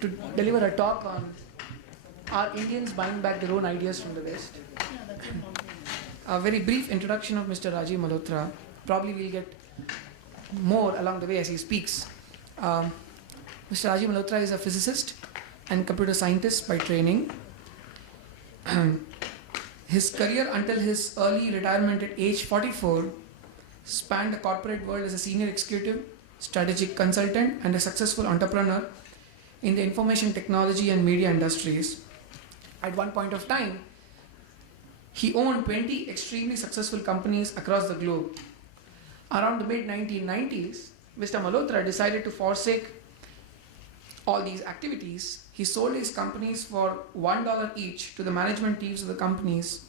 to deliver a talk on are Indians buying back their own ideas from the West. A very brief introduction of Mr. Rajiv Malhotra. Probably we'll get more along the way as he speaks. Mr. Rajiv Malhotra is a physicist and computer scientist by training. His career until his early retirement at age 44 spanned the corporate world as a senior executive, strategic consultant, and a successful entrepreneur in the information technology and media industries. At one point of time, he owned 20 extremely successful companies across the globe. Around the mid-1990s, Mr. Malhotra decided to forsake all these activities. He sold his companies for $1 each to the management teams of the companies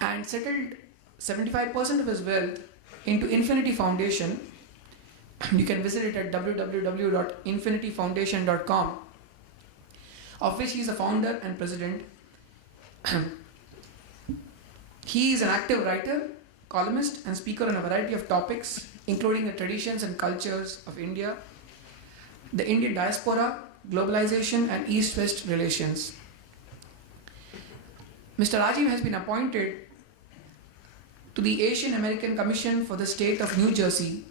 and settled 75% of his wealth into Infinity Foundation. You can visit it at www.infinityfoundation.com, of which he is a founder and president. He is an active writer, columnist, and speaker on a variety of topics, including the traditions and cultures of India, the Indian diaspora, globalization, and East-West relations. Mr. Rajiv has been appointed to the Asian American Commission for the State of New Jersey,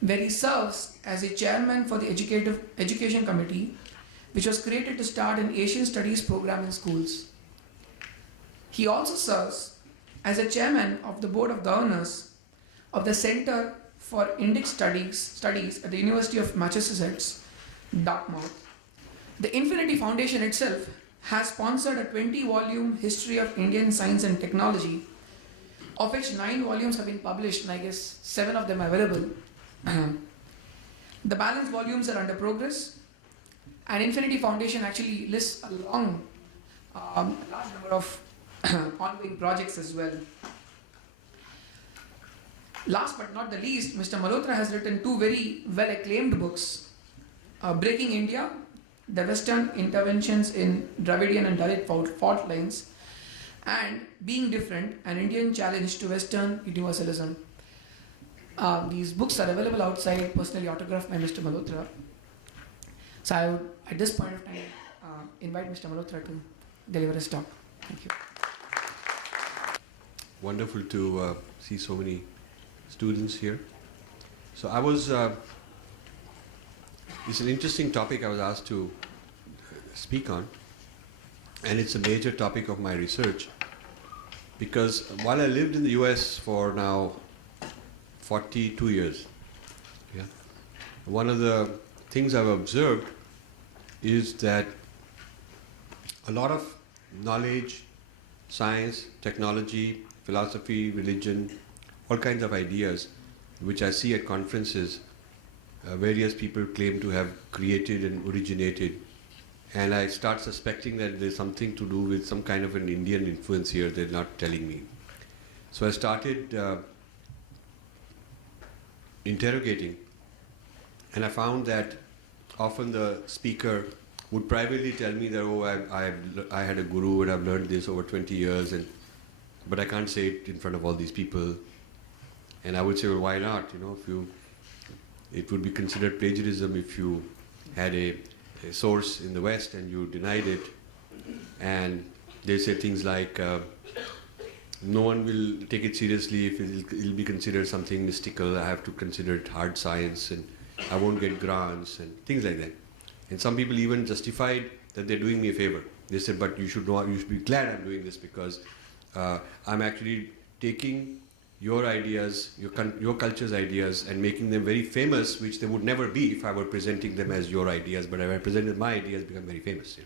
where he serves as a chairman for the Education Committee, which was created to start an Asian Studies program in schools. He also serves as a chairman of the Board of Governors of the Center for Indic Studies at the University of Massachusetts, Dartmouth. The Infinity Foundation itself has sponsored a 20-volume history of Indian science and technology, of which 9 volumes have been published, and I guess 7 of them are available. The balance volumes are under progress, and Infinity Foundation actually lists a large number of ongoing projects as well. Last but not the least, Mr. Malhotra has written 2 very well acclaimed books, Breaking India, The Western Interventions in Dravidian and Dalit Fault Lines, and Being Different, An Indian Challenge to Western Universalism. These books are available outside, personally autographed by Mr. Malhotra. So I would, at this point of time, invite Mr. Malhotra to deliver his talk. Thank you. Wonderful to see so many students here. So it's an interesting topic I was asked to speak on, and it's a major topic of my research, because while I lived in the US for now 42 years, one of the things I've observed is that a lot of knowledge, science, technology, philosophy, religion, all kinds of ideas which I see at conferences, various people claim to have created and originated, and I start suspecting that there's something to do with some kind of an Indian influence here they're not telling me. So I started interrogating, and I found that often the speaker would privately tell me that, I had a guru and I've learned this over 20 years, but I can't say it in front of all these people. And I would say, well, why not? It would be considered plagiarism if you had a source in the West and you denied it. And they say things like, no one will take it seriously if it'll be considered something mystical. I have to consider it hard science, and I won't get grants and things like that. And some people even justified that they're doing me a favor. They said, but you should be glad I'm doing this, because I'm actually taking your ideas, your culture's ideas, and making them very famous, which they would never be if I were presenting them as your ideas, but if I presented my ideas, become very famous.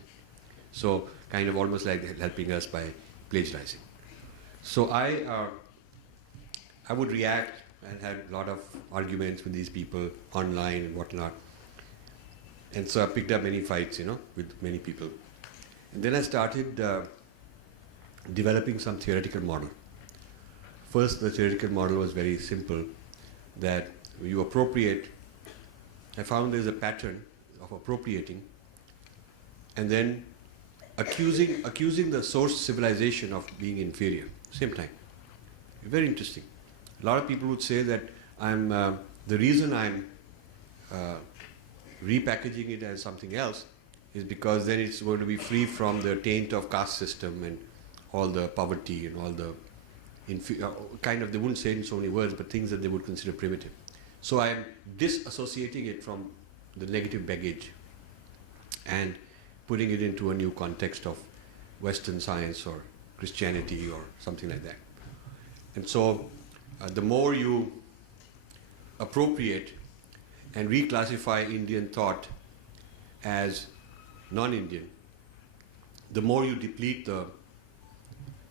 So kind of almost like helping us by plagiarizing. So I would react and had a lot of arguments with these people online and whatnot. And so I picked up many fights, with many people. And then I started developing some theoretical model. First, the theoretical model was very simple, that you appropriate. I found there's a pattern of appropriating and then accusing the source civilization of being inferior, same time. Very interesting. A lot of people would say that the reason I'm repackaging it as something else is because then it's going to be free from the taint of caste system and all the poverty and all the kind of, they wouldn't say it in so many words, but things that they would consider primitive. So I'm disassociating it from the negative baggage and putting it into a new context of Western science or Christianity or something like that. And so the more you appropriate and reclassify Indian thought as non-Indian, the more you deplete the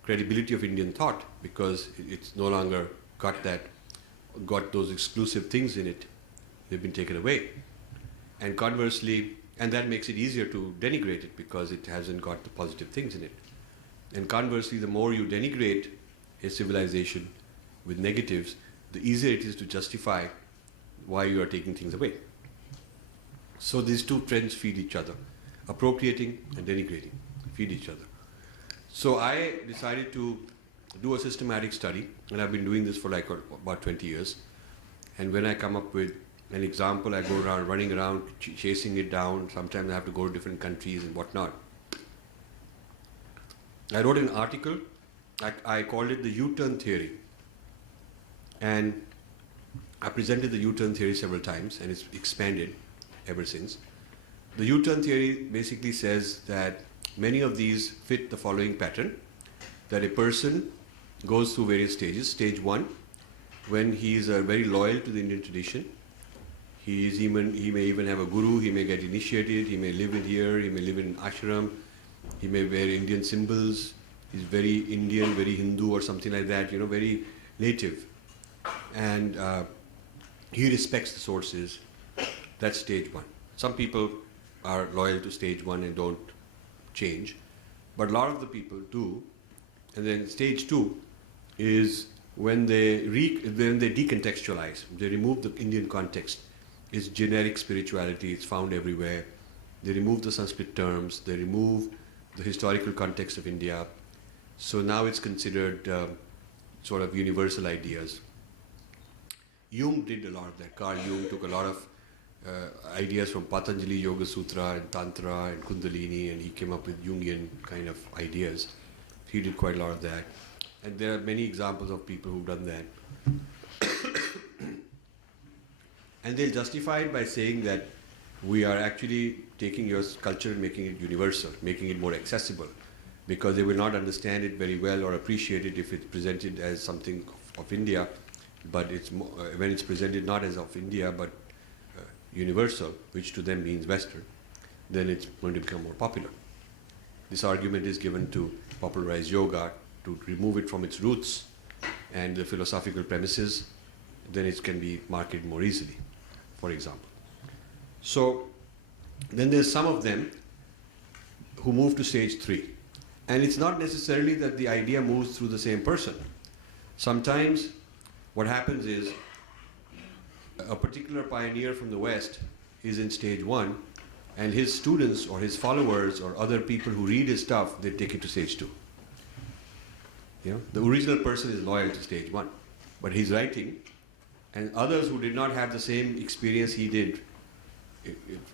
credibility of Indian thought, because it's no longer got those exclusive things in it. They've been taken away. And conversely, and that makes it easier to denigrate it because it hasn't got the positive things in it. And conversely, the more you denigrate a civilization with negatives, the easier it is to justify why you are taking things away. So these two trends feed each other. Appropriating and denigrating feed each other. So I decided to do a systematic study, and I've been doing this for like about 20 years. And when I come up with an example, I go around running around chasing it down. Sometimes I have to go to different countries and whatnot. I wrote an article. I called it the U-turn theory. And I presented the U-turn theory several times, and it's expanded ever since. The U-turn theory basically says that many of these fit the following pattern, that a person goes through various stages. Stage one, when he is very loyal to the Indian tradition. He may even have a guru, he may get initiated, he may live in here, he may live in ashram, he may wear Indian symbols, he's very Indian, very Hindu or something like that, very native. And he respects the sources. That's stage one. Some people are loyal to stage one and don't change, but a lot of the people do. And then stage two is when they decontextualize, they remove the Indian context. It's generic spirituality, it's found everywhere. They remove the Sanskrit terms, they remove the historical context of India. So now it's considered sort of universal ideas. Jung did a lot of that. Carl Jung took a lot of ideas from Patanjali Yoga Sutra and Tantra and Kundalini, and he came up with Jungian kind of ideas. He did quite a lot of that. And there are many examples of people who've done that. And they'll justify it by saying that we are actually taking your culture and making it universal, making it more accessible, because they will not understand it very well or appreciate it if it's presented as something of India, but when it's presented not as of India but universal, which to them means Western, then it's going to become more popular. This argument is given to popularize yoga, to remove it from its roots and the philosophical premises, then it can be marketed more easily, for example. So then there's some of them who move to stage three. And it's not necessarily that the idea moves through the same person. Sometimes what happens is a particular pioneer from the West is in stage one, and his students or his followers or other people who read his stuff, they take it to stage two. The original person is loyal to stage one, but he's writing, and others who did not have the same experience he did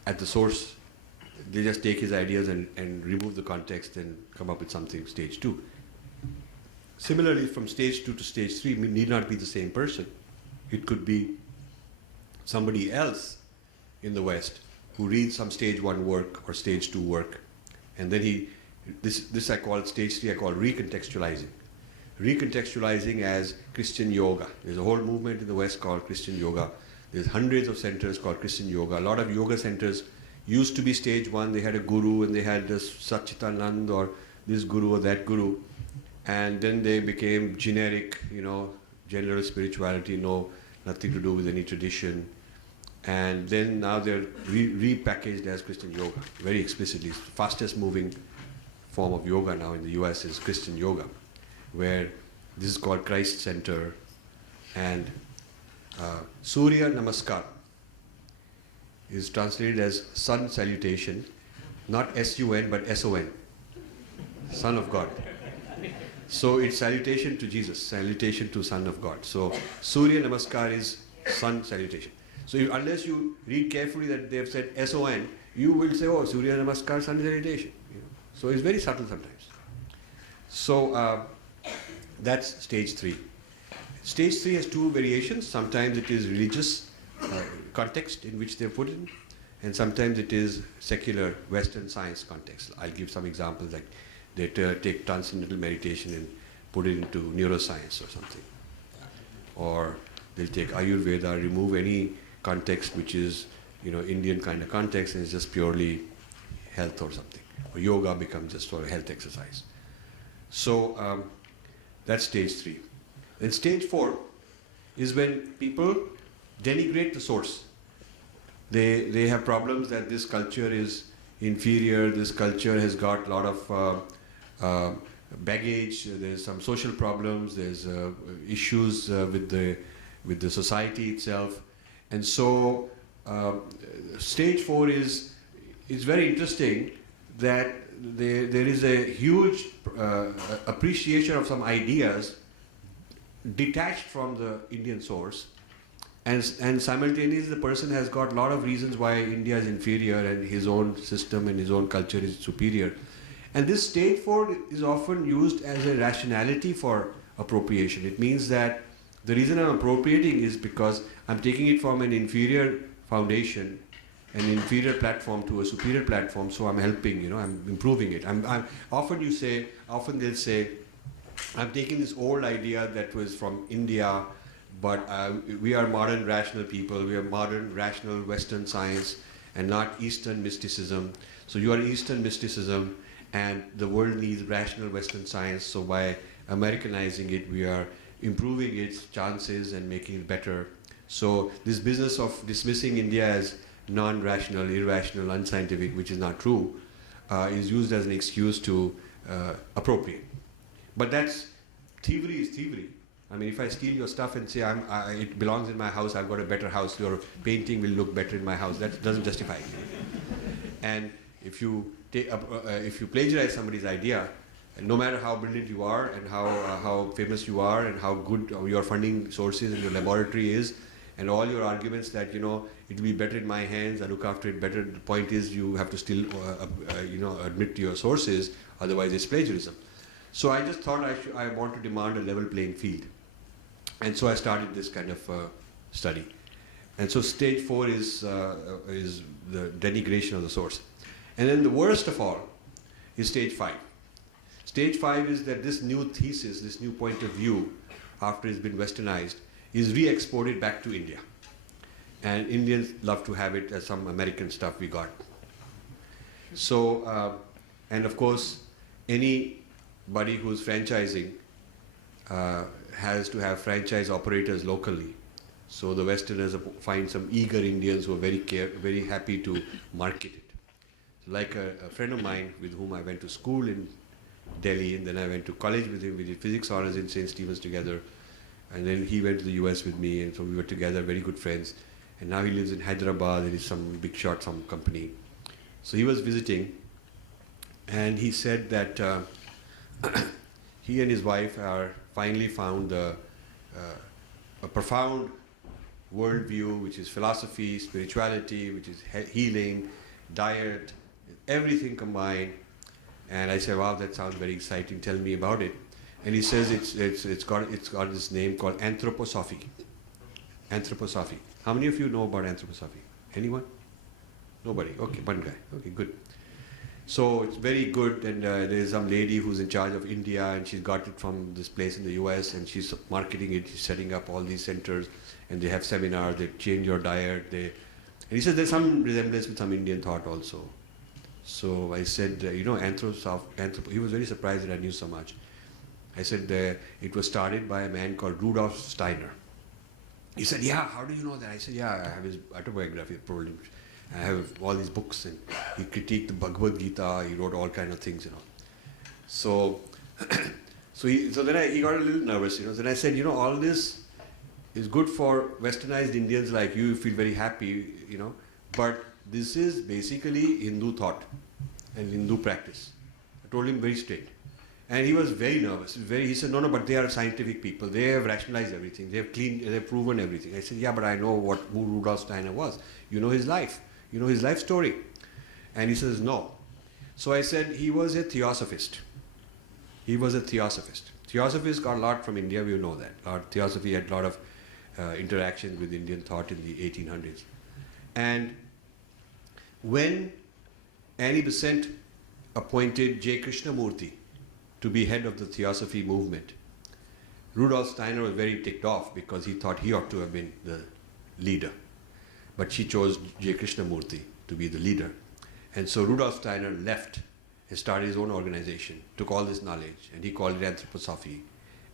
at the source, they just take his ideas and remove the context and come up with something stage two. Similarly, from stage two to stage three need not be the same person. It could be somebody else in the West who reads some stage one work or stage two work, and then this I call stage three, I call recontextualizing. Recontextualizing as Christian yoga. There's a whole movement in the West called Christian yoga. There's hundreds of centers called Christian yoga. A lot of yoga centers used to be stage one. They had a guru and they had this Satchitanand or this guru or that guru. And then they became generic, general spirituality, nothing to do with any tradition. And then now they're repackaged as Christian yoga, very explicitly. Fastest moving form of yoga now in the US is Christian yoga, where this is called Christ Center, and Surya Namaskar is translated as sun salutation, not S-U-N but S-O-N, Son of God. So it's salutation to Jesus, salutation to Son of God. So Surya Namaskar is sun salutation. So unless you read carefully that they have said S-O-N, you will say, oh, Surya Namaskar, sun salutation. So it's very subtle sometimes. So that's stage 3. Stage 3 has 2 variations. Sometimes it is religious context in which they put it, and sometimes it is secular Western science context. I'll give some examples, like they take Transcendental Meditation and put it into Neuro Science or something. Or they'll take Ayurveda, remove any context which is, Indian kind of context, and it's just purely health or something. Or yoga becomes just for a health exercise. So that's stage 3. Then stage 4 is when people denigrate the source. They have problems that this culture is inferior, this culture has got a lot of baggage, there's some social problems, there's issues with the society itself. And so stage 4 is very interesting, that there is a huge appreciation of some ideas detached from the Indian source, and simultaneously the person has got a lot of reasons why India is inferior and his own system and his own culture is superior. And this stage 4 is often used as a rationality for appropriation. It means that the reason I'm appropriating is because I'm taking it from an inferior foundation, an inferior platform to a superior platform, so I'm helping, I'm improving it. Often they'll say, I'm taking this old idea that was from India, but we are modern rational people, we are modern rational Western science and not Eastern mysticism. So you are Eastern mysticism and the world needs rational Western science, so by Americanizing it, we are improving its chances and making it better. So this business of dismissing India as non-rational, irrational, unscientific, which is not true, is used as an excuse to appropriate. But that's, thievery is thievery. I mean, if I steal your stuff and say it belongs in my house, I've got a better house, your painting will look better in my house, that doesn't justify it. And if you plagiarize somebody's idea, no matter how brilliant you are and how famous you are and how good your funding sources and your laboratory is, and all your arguments that, it will be better in my hands, I look after it better, the point is you have to still, admit to your sources, otherwise it's plagiarism. So I just thought I want to demand a level playing field. And so I started this kind of study. And so stage 4 is the denigration of the source. And then the worst of all is stage 5. Stage 5 is that this new thesis, this new point of view, after it's been westernized, is re-exported back to India. And Indians love to have it as some American stuff we got. So, and of course, anybody who's franchising has to have franchise operators locally. So the Westerners find some eager Indians who are very happy to market it. Like a friend of mine with whom I went to school in Delhi, and then I went to college with him. We did physics honors in St. Stephen's together. And then he went to the US with me, and so we were together, very good friends. And now he lives in Hyderabad, and he's some big shot, some company. So he was visiting, and he said that he and his wife are finally found a profound worldview, which is philosophy, spirituality, which is healing, diet, everything combined. And I said, wow, that sounds very exciting, tell me about it. And he says it's got this name called Anthroposophy. Anthroposophy. How many of you know about Anthroposophy? Anyone? Nobody. Okay, one guy. Okay, good. So it's very good, and there's some lady who's in charge of India, and she's got it from this place in the US, and she's marketing it, she's setting up all these centers, and they have seminars, they change your diet. And he says there's some resemblance with some Indian thought also. So I said, Anthropo, he was very surprised that I knew so much. I said, it was started by a man called Rudolf Steiner. He said, yeah, how do you know that? I said, yeah, I have his autobiography, probably. I have all these books, and he critiqued the Bhagavad Gita, he wrote all kind of things, So, so then he got a little nervous, Then I said, all this is good for westernized Indians like you feel very happy, but this is basically Hindu thought and Hindu practice. I told him very straight. And he was very nervous. He said, no, but they are scientific people. They have rationalized everything. They have proven everything. I said, yeah, but I know who Rudolf Steiner was. You know his life. You know his life story. And he says, no. So I said, he was a theosophist. He was a theosophist. Theosophists got a lot from India, we know that. Theosophy had a lot of interactions with Indian thought in the 1800s. And when Annie Besant appointed J. Krishnamurti to be head of the Theosophy movement, Rudolf Steiner was very ticked off because he thought he ought to have been the leader. But she chose J. Krishnamurti to be the leader. And so Rudolf Steiner left and started his own organization, took all this knowledge, and he called it Anthroposophy,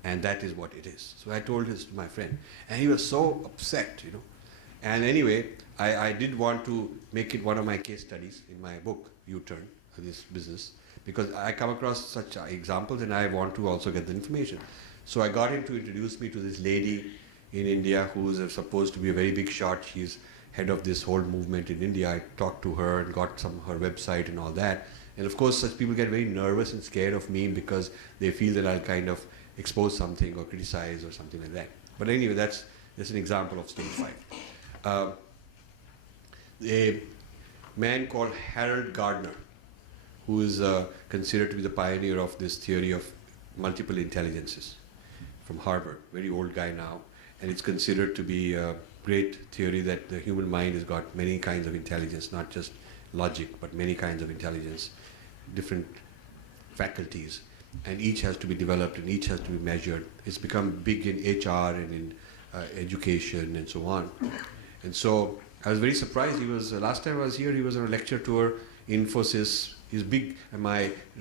and that is what it is. So I told this to my friend, and he was so upset, you know. And anyway, I did want to make it one of my case studies in my book, U-Turn, this business, because I come across such examples and I want to also get the information. So I got him to introduce me to this lady in India who is supposed to be a very big shot. She's head of this whole movement in India. I talked to her and got her website and all that. And of course, such people get very nervous and scared of me because they feel that I'll kind of expose something or criticize or something like that. But anyway, that's an example of stage 5. A man called Harold Gardner, who is considered to be the pioneer of this theory of multiple intelligences from Harvard, very old guy now, and it's considered to be a great theory that the human mind has got many kinds of intelligence, not just logic, but many kinds of intelligence, different faculties, and each has to be developed and each has to be measured. It's become big in HR and in education and so on. And so I was very surprised. He was last time I was here, he was on a lecture tour, Infosys. He's big.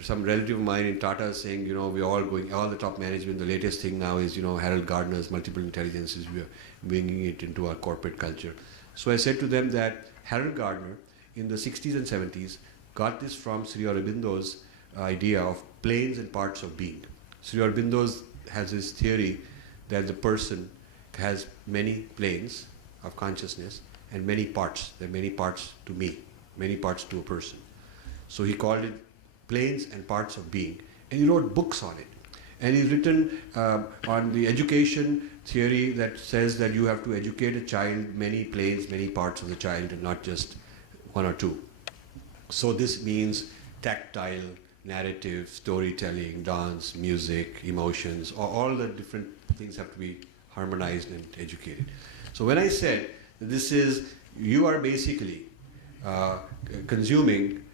Some relative of mine in Tata is saying, you know, we're all going, all the top management, the latest thing now is, you know, Harold Gardner's multiple intelligences, we are bringing it into our corporate culture. So I said to them that Harold Gardner in the 60s and 70s got this from Sri Aurobindo's idea of planes and parts of being. Sri Aurobindo has this theory that the person has many planes of consciousness and many parts. There are many parts to me, many parts to a person. So he called it planes and parts of being. And he wrote books on it. And he's written on the education theory that says that you have to educate a child, many planes, many parts of the child, and not just one or two. So this means tactile, narrative, storytelling, dance, music, emotions, all the different things have to be harmonized and educated. So when I said this is, you are basically consuming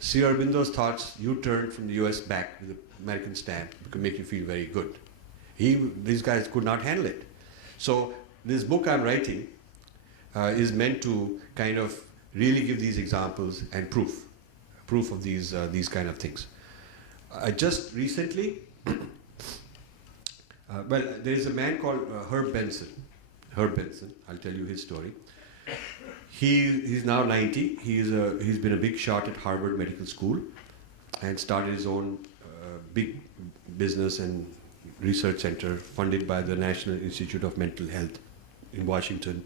Sri Aurobindo's thoughts, you turned from the US back with the American stamp, could make you feel very good. These guys could not handle it. So this book I'm writing is meant to kind of really give these examples and proof of these kind of things. Just recently, well, there is a man called Herb Benson. Herb Benson, I'll tell you his story. He's now 90. He's been a big shot at Harvard Medical School and started his own big business and research center funded by the National Institute of Mental Health in Washington.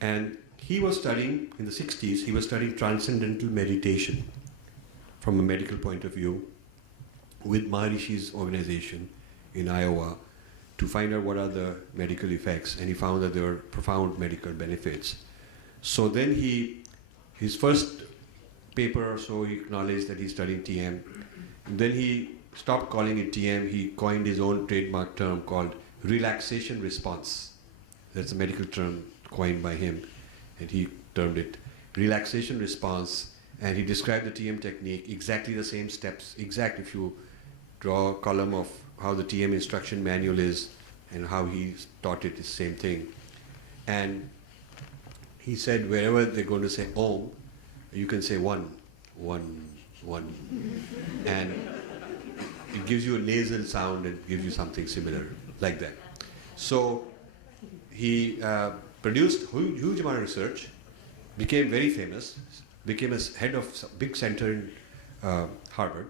And he was studying, in the 60s, he was studying Transcendental Meditation from a medical point of view with Maharishi's organization in Iowa to find out what are the medical effects, and he found that there were profound medical benefits. So then his first paper or so, he acknowledged that he's studying TM. Then he stopped calling it TM, he coined his own trademark term called relaxation response. That's a medical term coined by him, and he termed it relaxation response, and he described the TM technique, exactly the same steps, exact if you draw a column of how the TM instruction manual is and how he taught it, the same thing. And he said wherever they're going to say Om, you can say one. And it gives you a nasal sound and gives you something similar, like that. So he produced a huge amount of research, became very famous, became a head of a big center in Harvard.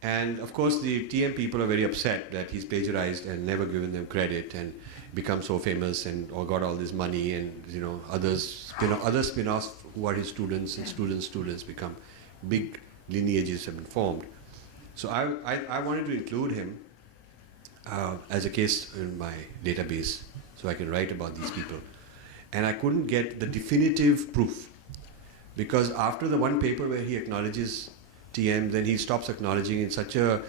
And of course the TM people are very upset that he's plagiarized and never given them credit and become so famous and got all this money, and you know other spin-offs who are his students and students become big lineages have been formed. So I wanted to include him as a case in my database so I can write about these people. And I couldn't get the definitive proof, because after the one paper where he acknowledges TM, then he stops acknowledging in such a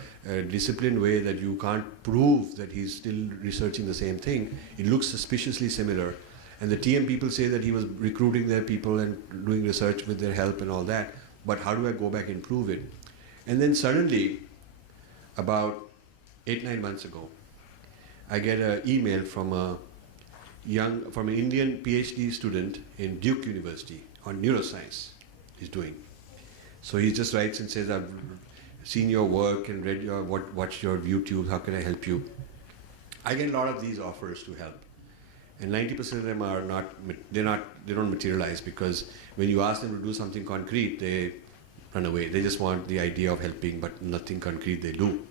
disciplined way that you can't prove that he's still researching the same thing. It looks suspiciously similar. And the TM people say that he was recruiting their people and doing research with their help and all that. But how do I go back and prove it? And then suddenly, about 8-9 months ago, I get an email from an Indian PhD student in Duke University on Neuro Science he's doing. So he just writes and says, I've seen your work and read your watched your YouTube, how can I help you? I get a lot of these offers to help. And 90% of them are they don't materialize, because when you ask them to do something concrete, they run away. They just want the idea of helping, but nothing concrete they do.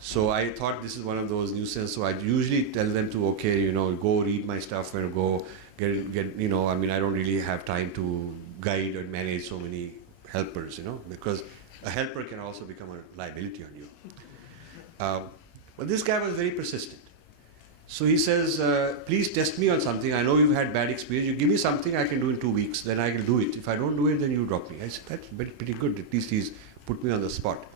So I thought this is one of those nuisance. So I usually tell them to, okay, go read my stuff and go get, I mean, I don't really have time to guide and manage so many helpers, because a helper can also become a liability on you. But this guy was very persistent. So he says, please test me on something. I know you've had bad experience. You give me something I can do in 2 weeks, then I will do it. If I don't do it, then you drop me. I said, that's pretty good. At least he's put me on the spot.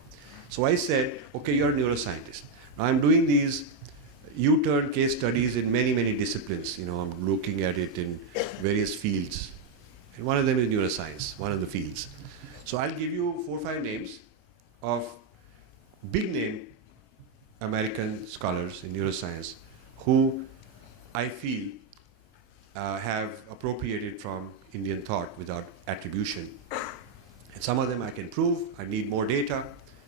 So I said, okay, you're a neuroscientist. Now I'm doing these U-turn case studies in many, many disciplines. I'm looking at it in various fields. And one of them is neuroscience, one of the fields. So I'll give you 4 or 5 names of big name American scholars in neuroscience who I feel have appropriated from Indian thought without attribution. And some of them I can prove, I need more data.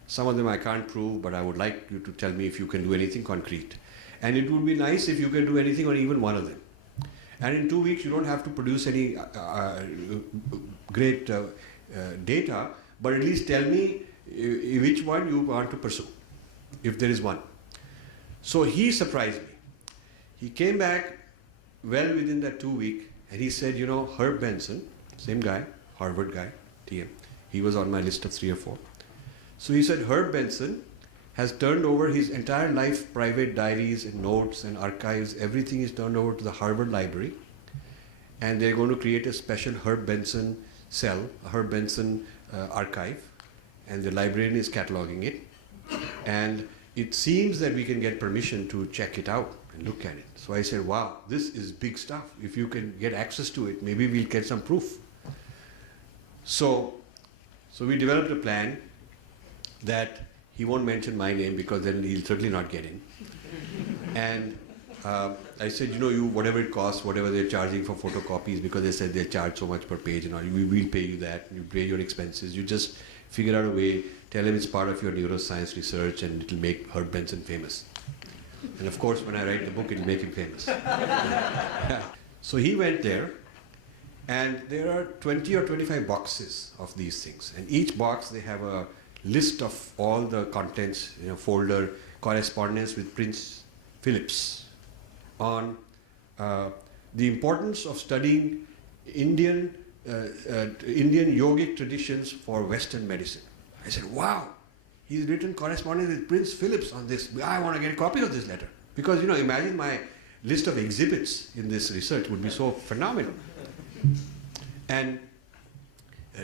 Some of them I can't prove, but I would like you to tell me if you can do anything concrete. And it would be nice if you can do anything on even one of them. And in 2 weeks, you don't have to produce any great data, but at least tell me which one you want to pursue, if there is one. So he surprised me. He came back well within that 2 weeks, and he said, Herb Benson, same guy, Harvard guy, TM, he was on my list of 3 or 4. So he said, Herb Benson has turned over his entire life, private diaries and notes and archives, everything is turned over to the Harvard Library, and they're going to create a special Herb Benson cell, a Herb Benson archive, and the librarian is cataloging it. And it seems that we can get permission to check it out and look at it. So I said, wow, this is big stuff. If you can get access to it, maybe we'll get some proof. So we developed a plan that he won't mention my name, because then he'll certainly not get in. And I said, whatever it costs, whatever they're charging for photocopies, because they said they charge so much per page and all, we will pay you that, you pay your expenses. You just figure out a way, tell him it's part of your neuroscience research and it'll make Herb Benson famous. And of course, when I write the book, it'll make him famous. So he went there, and there are 20 or 25 boxes of these things. And each box, they have a list of all the contents, folder, correspondence with Prince Phillips on the importance of studying Indian yogic traditions for Western medicine. I said, wow, he's written correspondence with Prince Phillips on this. I want to get a copy of this letter. Because, imagine my list of exhibits in this research would be so phenomenal. And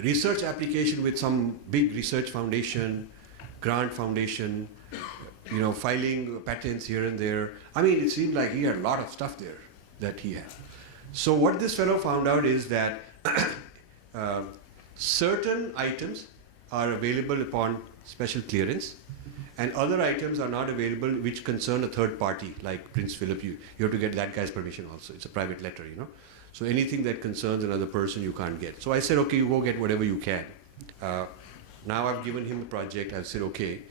research application with some big research foundation, grant foundation, filing patents here and there. I mean, it seemed like he had a lot of stuff there that he had. So what this fellow found out is that certain items are available upon special clearance, and other items are not available which concern a third party, like Prince Philip. You have to get that guy's permission also. It's a private letter, So anything that concerns another person, you can't get. So I said, okay, you go get whatever you can. Now I've given him a project. I've said, okay,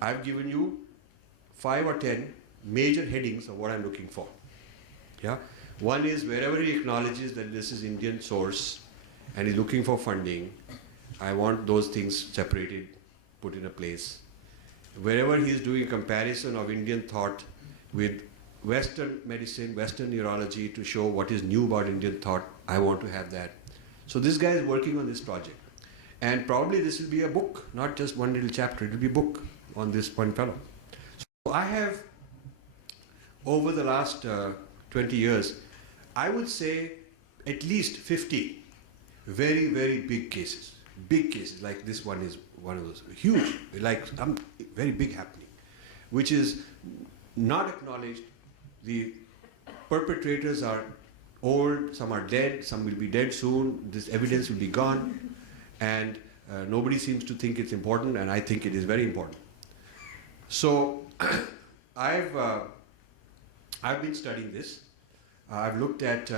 I've given you 5 or 10 major headings of what I'm looking for. Yeah. One is wherever he acknowledges that this is Indian source and he's looking for funding, I want those things separated, put in a place. Wherever he's doing comparison of Indian thought with Western medicine, Western neurology to show what is new about Indian thought, I want to have that. So this guy is working on this project. And probably this will be a book, not just one little chapter, it will be a book on this one fellow. So I have, over the last 20 years, I would say at least 50 very, very big cases. Big cases, like this one is one of those. Huge, like very big happening, which is not acknowledged. The perpetrators are old, some are dead, some will be dead soon, this evidence will be gone, and nobody seems to think it's important, and I think it is very important. So I've been studying this. I've looked at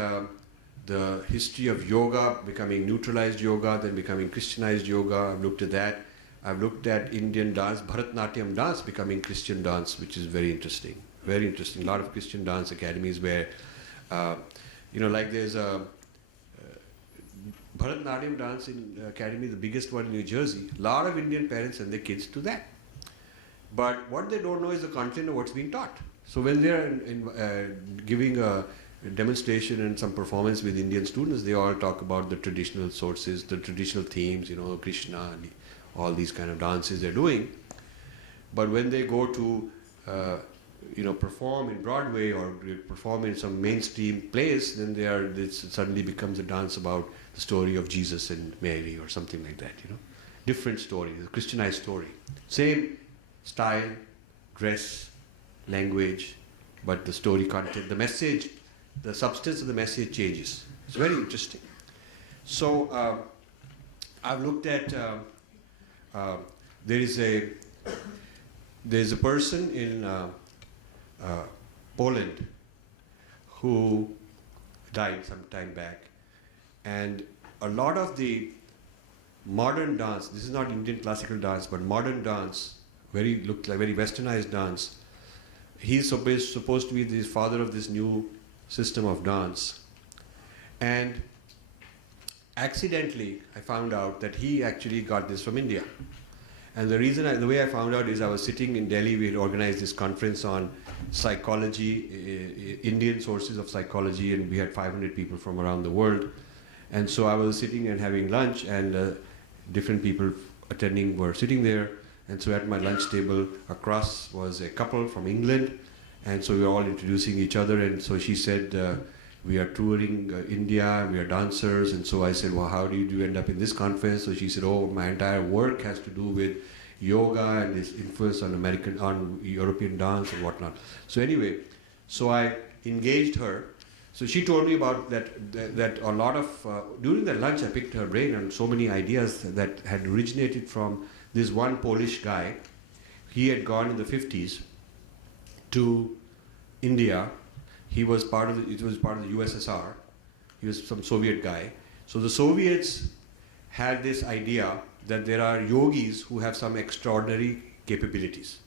the history of yoga, becoming neutralized yoga, then becoming Christianized yoga. I've looked at that. I've looked at Indian dance, Bharatnatyam dance becoming Christian dance, which is very interesting. Very interesting. A lot of Christian dance academies where, like there's a Bharatnatyam dance in academy, the biggest one in New Jersey. A lot of Indian parents send their kids to that. But what they don't know is the content of what's being taught. So when they're giving a demonstration and some performance with Indian students, they all talk about the traditional sources, the traditional themes, Krishna, and all these kind of dances they're doing. But when they go to, perform in Broadway or perform in some mainstream place, then it suddenly becomes a dance about the story of Jesus and Mary or something like that, Different story, a Christianized story. Same style, dress, language, but the story content, the message, the substance of the message changes. It's very interesting. So I've looked at, there's a person in Poland who died some time back, and a lot of the modern dance, this is not Indian classical dance, but modern dance, looked like very westernized dance. He's supposed to be the father of this new system of dance. And accidentally, I found out that he actually got this from India. And the way I found out is I was sitting in Delhi, we had organized this conference on psychology, Indian sources of psychology, and we had 500 people from around the world. And so I was sitting and having lunch, and different people attending were sitting there. And so at my lunch table across was a couple from England, and so we were all introducing each other. And so she said, we are touring India, we are dancers. And so I said, well, how did you end up in this conference? So she said, oh, my entire work has to do with yoga and its influence on European dance and whatnot. So anyway, so I engaged her. So she told me about that a lot of, during the lunch I picked her brain on so many ideas that had originated from this one Polish guy. He had gone in the 50s to India. It was part of the USSR. He was some Soviet guy. So the Soviets had this idea that there are yogis who have some extraordinary capabilities.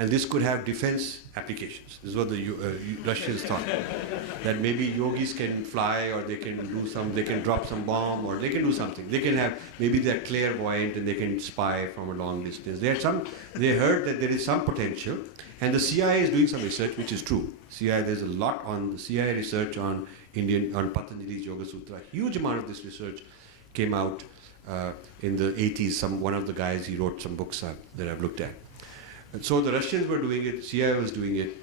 And this could have defense applications. This is what the Russians thought. That maybe yogis can fly, or they can drop some bomb, or they can do something. Maybe they're clairvoyant and they can spy from a long distance. They heard that there is some potential, and the CIA is doing some research, which is true. There's a lot on the CIA research on Patanjali's Yoga Sutra. Huge amount of this research came out in the 80s. One of the guys, he wrote some books that I've looked at. And so the Russians were doing it, CIA was doing it,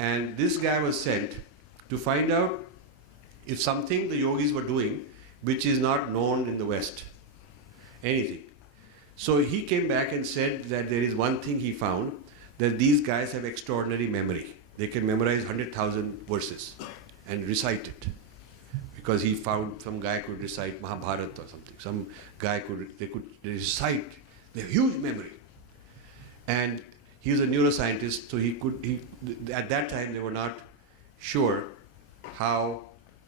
and this guy was sent to find out if something the yogis were doing which is not known in the West, anything. So he came back and said that there is one thing he found, that these guys have extraordinary memory. They can memorize 100,000 verses and recite it. Because he found some guy could recite Mahabharata or something. Some guy could recite. They have huge memory. And he was a neuroscientist, so at that time they were not sure how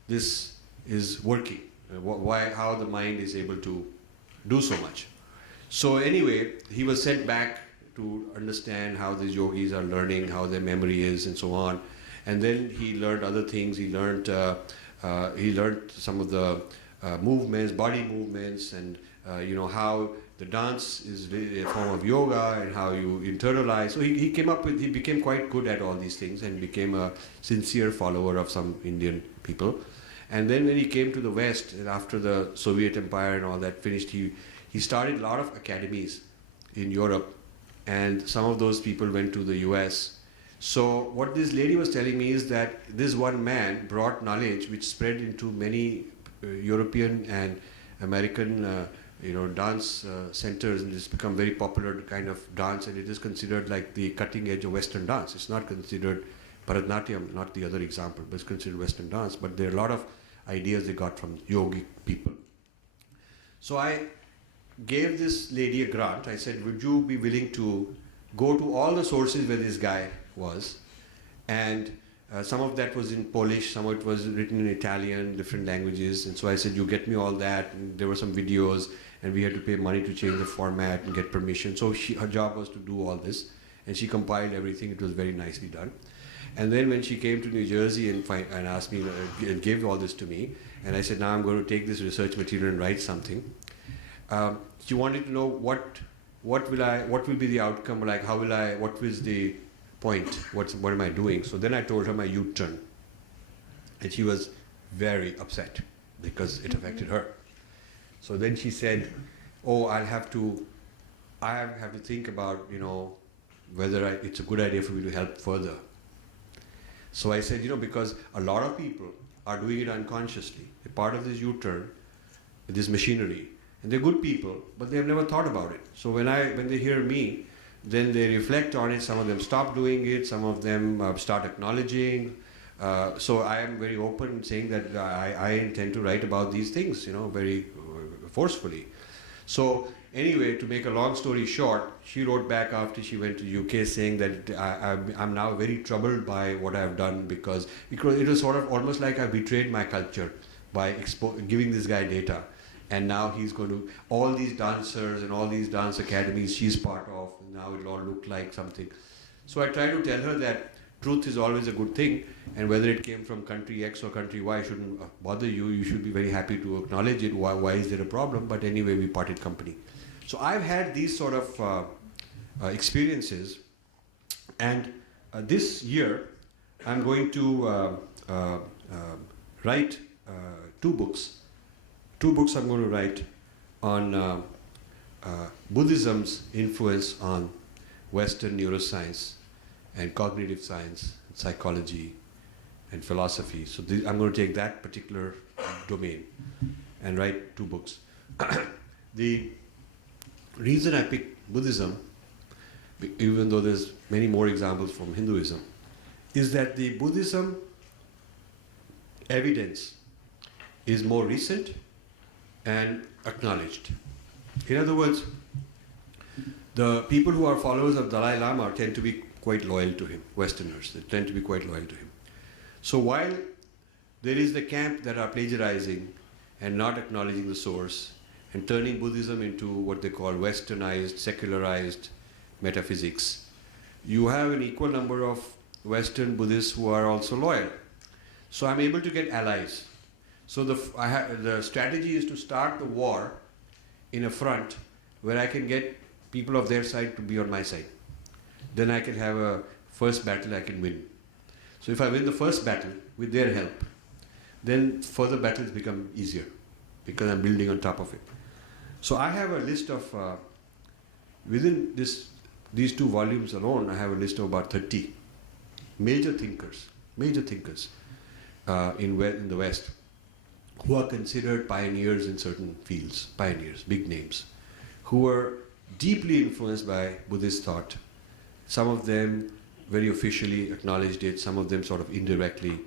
this is working, how the mind is able to do so much. So anyway, he was sent back to understand how these yogis are learning, how their memory is, and so on. And then he learned other things. He learned some of the movements, body movements, and how the dance is a form of yoga and how you internalize. So he became quite good at all these things and became a sincere follower of some Indian people. And then when he came to the West, and after the Soviet Empire and all that finished, he started a lot of academies in Europe, and some of those people went to the US. So what this lady was telling me is that this one man brought knowledge which spread into many European and American dance centers, and it's become very popular kind of dance, and it is considered like the cutting edge of Western dance. It's not considered Bharatanatyam, not the other example, but it's considered Western dance. But there are a lot of ideas they got from yogic people. So I gave this lady a grant. I said, would you be willing to go to all the sources where this guy was? And some of that was in Polish, some of it was written in Italian, different languages. And so I said, you get me all that. And there were some videos, and we had to pay money to change the format and get permission. So her job was to do all this. And she compiled everything. It was very nicely done. And then when she came to New Jersey and asked me, and gave all this to me, and I said, now I'm going to take this research material and write something. She wanted to know what will be the outcome, like what is the point, what am I doing? So then I told her my U-turn, and she was very upset because it affected her. So then she said, oh, I have to think about, whether it's a good idea for me to help further. So I said, because a lot of people are doing it unconsciously. They're part of this U-turn, this machinery, and they're good people, but they have never thought about it. So when they hear me, then they reflect on it. Some of them stop doing it. Some of them start acknowledging. So I am very open in saying that I intend to write about these things, very forcefully. So anyway, to make a long story short, she wrote back after she went to UK saying that I'm now very troubled by what I've done because it was sort of almost like I betrayed my culture by giving this guy data. And now he's going to, all these dancers and all these dance academies she's part of, now it'll all look like something. So I try to tell her that truth is always a good thing, and whether it came from country X or country Y shouldn't bother you. You should be very happy to acknowledge it. Why is there a problem? But anyway, we parted company. So I've had these sort of experiences, and this year I'm going to write 2 books. 2 books I'm going to write on Buddhism's influence on Western neuroscience and cognitive science, and psychology and philosophy. So I'm going to take that particular domain and write 2 books. The reason I picked Buddhism, even though there's many more examples from Hinduism, is that the Buddhism evidence is more recent and acknowledged. In other words, the people who are followers of Dalai Lama tend to be quite loyal to him, Westerners, they tend to be quite loyal to him. So while there is the camp that are plagiarizing and not acknowledging the source and turning Buddhism into what they call westernized, secularized metaphysics, you have an equal number of Western Buddhists who are also loyal. So I'm able to get allies. So the strategy is to start the war in a front where I can get people of their side to be on my side. Then I can have a first battle I can win. So if I win the first battle with their help, then further battles become easier because I'm building on top of it. So I have a list of, within these 2 volumes alone, I have a list of about 30 major thinkers in the West, who are considered pioneers in certain fields, pioneers, big names, who were deeply influenced by Buddhist thought. Some of them very officially acknowledged it, some of them sort of indirectly.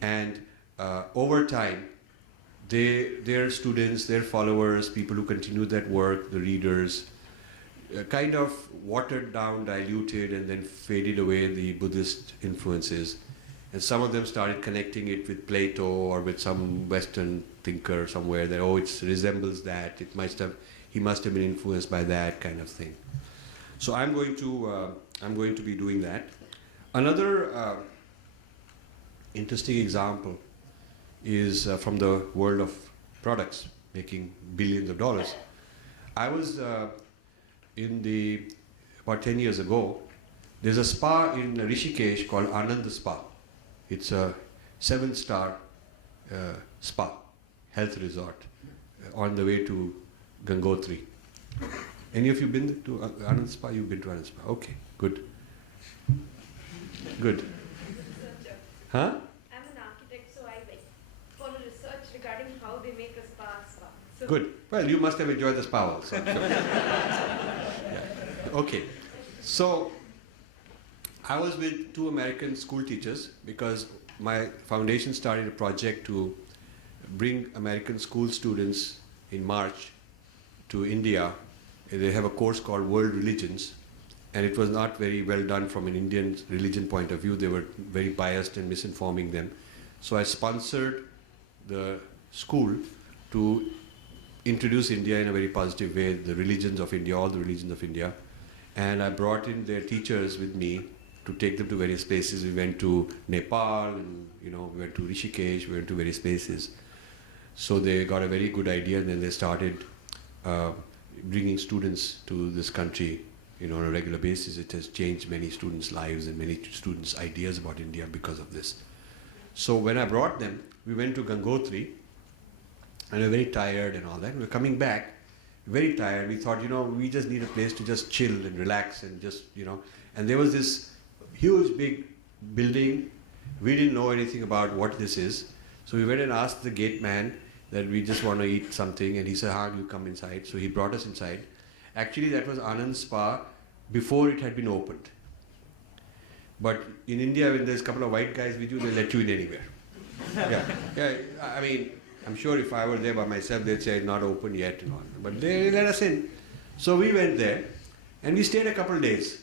And over time, their students, their followers, people who continued that work, the readers, kind of watered down, diluted, and then faded away the Buddhist influences. And some of them started connecting it with Plato or with some Western thinker somewhere that, it resembles that, he must have been influenced by that kind of thing. So I'm going to be doing that. Another interesting example is from the world of products, making billions of dollars. I was about 10 years ago, there's a spa in Rishikesh called Anand Spa. It's a 7-star spa, health resort, on the way to Gangotri. Any of you been to Anand Spa? You've been to Anand Spa. Okay, good. Good. Huh? I'm an architect, so I follow research regarding how they make a spa. So Good. Well, you must have enjoyed the spa also. I'm sure. Yeah. Okay. So, I was with two American school teachers because my foundation started a project to bring American school students in March to India. They have a course called World Religions, and it was not very well done from an Indian religion point of view. They were very biased and misinforming them. So I sponsored the school to introduce India in a very positive way, the religions of India, all the religions of India. And I brought in their teachers with me to take them to various places. We went to Nepal, and, we went to Rishikesh, we went to various places. So they got a very good idea, and then they started bringing students to this country, on a regular basis. It has changed many students' lives and many students' ideas about India because of this. So when I brought them, we went to Gangotri, and we were very tired and all that. We were coming back, very tired. We thought, we just need a place to just chill and relax and just, And there was this huge big building. We didn't know anything about what this is. So we went and asked the gate man that we just want to eat something, and he said, you come inside. So he brought us inside. Actually, that was Anand Spa before it had been opened. But in India, when there's a couple of white guys with you, they let you in anywhere. Yeah. I mean, I'm sure if I were there by myself, they'd say, not open yet and all. But they let us in. So we went there, and we stayed a couple of days,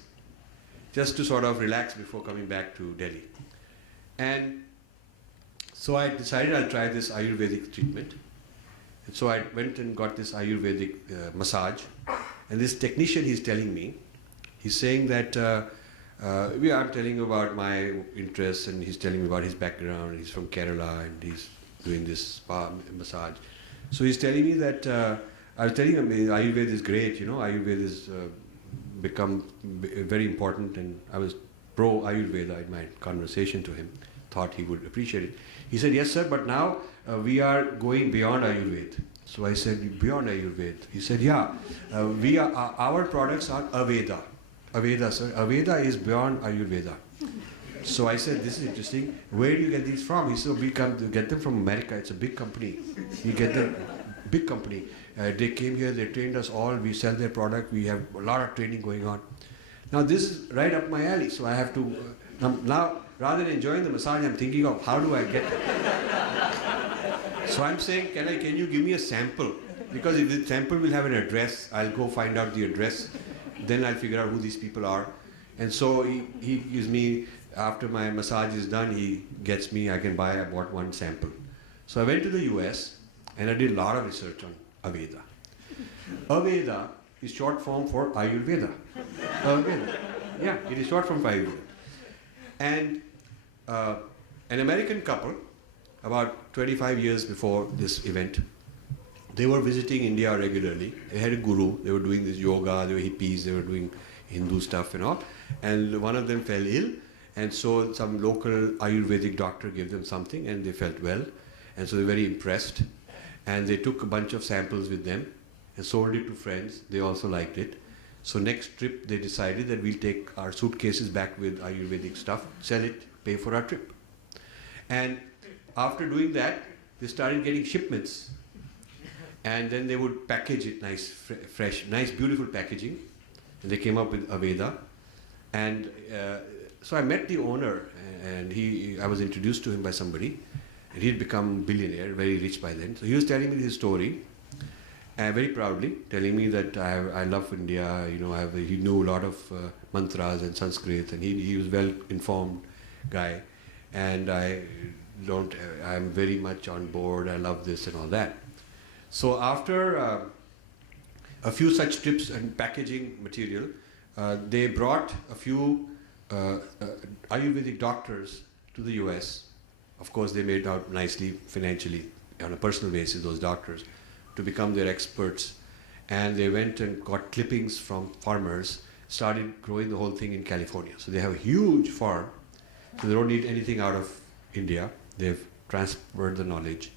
just to sort of relax before coming back to Delhi. And so I decided I'll try this Ayurvedic treatment. And so I went and got this Ayurvedic massage. And this technician, he's telling me, he's saying that, I'm telling you about my interests, and he's telling me about his background. He's from Kerala, and he's doing this spa massage. So he's telling me that, I was telling him Ayurveda is great, Ayurveda has become very important, and I was pro Ayurveda in my conversation to him, thought he would appreciate it. He said, yes sir, but now we are going beyond Ayurveda. So I said, beyond Ayurveda? He said, yeah, our products are Aveda. Aveda, sir. Aveda is beyond Ayurveda. So I said, this is interesting. Where do you get these from? He said, we come to get them from America. It's a big company. You get them, big company. They came here, they trained us all. We sell their product. We have a lot of training going on. Now this is right up my alley. So I have to, now rather than enjoying the massage, I'm thinking of how do I get So I'm saying, can you give me a sample? Because if the sample will have an address, I'll go find out the address. Then I'll figure out who these people are. And so he gives me, after my massage is done, he gets me, I bought one sample. So I went to the US and I did a lot of research on Aveda. Aveda is short form for Ayurveda. Aveda. Yeah, it is short form for Ayurveda. And an American couple, about 25 years before this event, they were visiting India regularly. They had a guru, they were doing this yoga, they were hippies, they were doing Hindu stuff and all. And one of them fell ill, and so some local Ayurvedic doctor gave them something and they felt well. And so they were very impressed. And they took a bunch of samples with them and sold it to friends. They also liked it. So next trip they decided that we'll take our suitcases back with Ayurvedic stuff, sell it, pay for our trip. And after doing that, they started getting shipments. And then they would package it nice, fresh, nice, beautiful packaging. And they came up with Aveda. And so I met the owner, and I was introduced to him by somebody. And he'd become billionaire, very rich by then. So he was telling me his story, very proudly, telling me that I love India. He knew a lot of mantras and Sanskrit, and he was well-informed guy. And I'm very much on board. I love this and all that. So after a few such trips and packaging material, they brought a few Ayurvedic doctors to the US. Of course, they made out nicely financially on a personal basis, those doctors, to become their experts. And they went and got clippings from farmers, started growing the whole thing in California. So they have a huge farm, so they don't need anything out of India. They've transferred the knowledge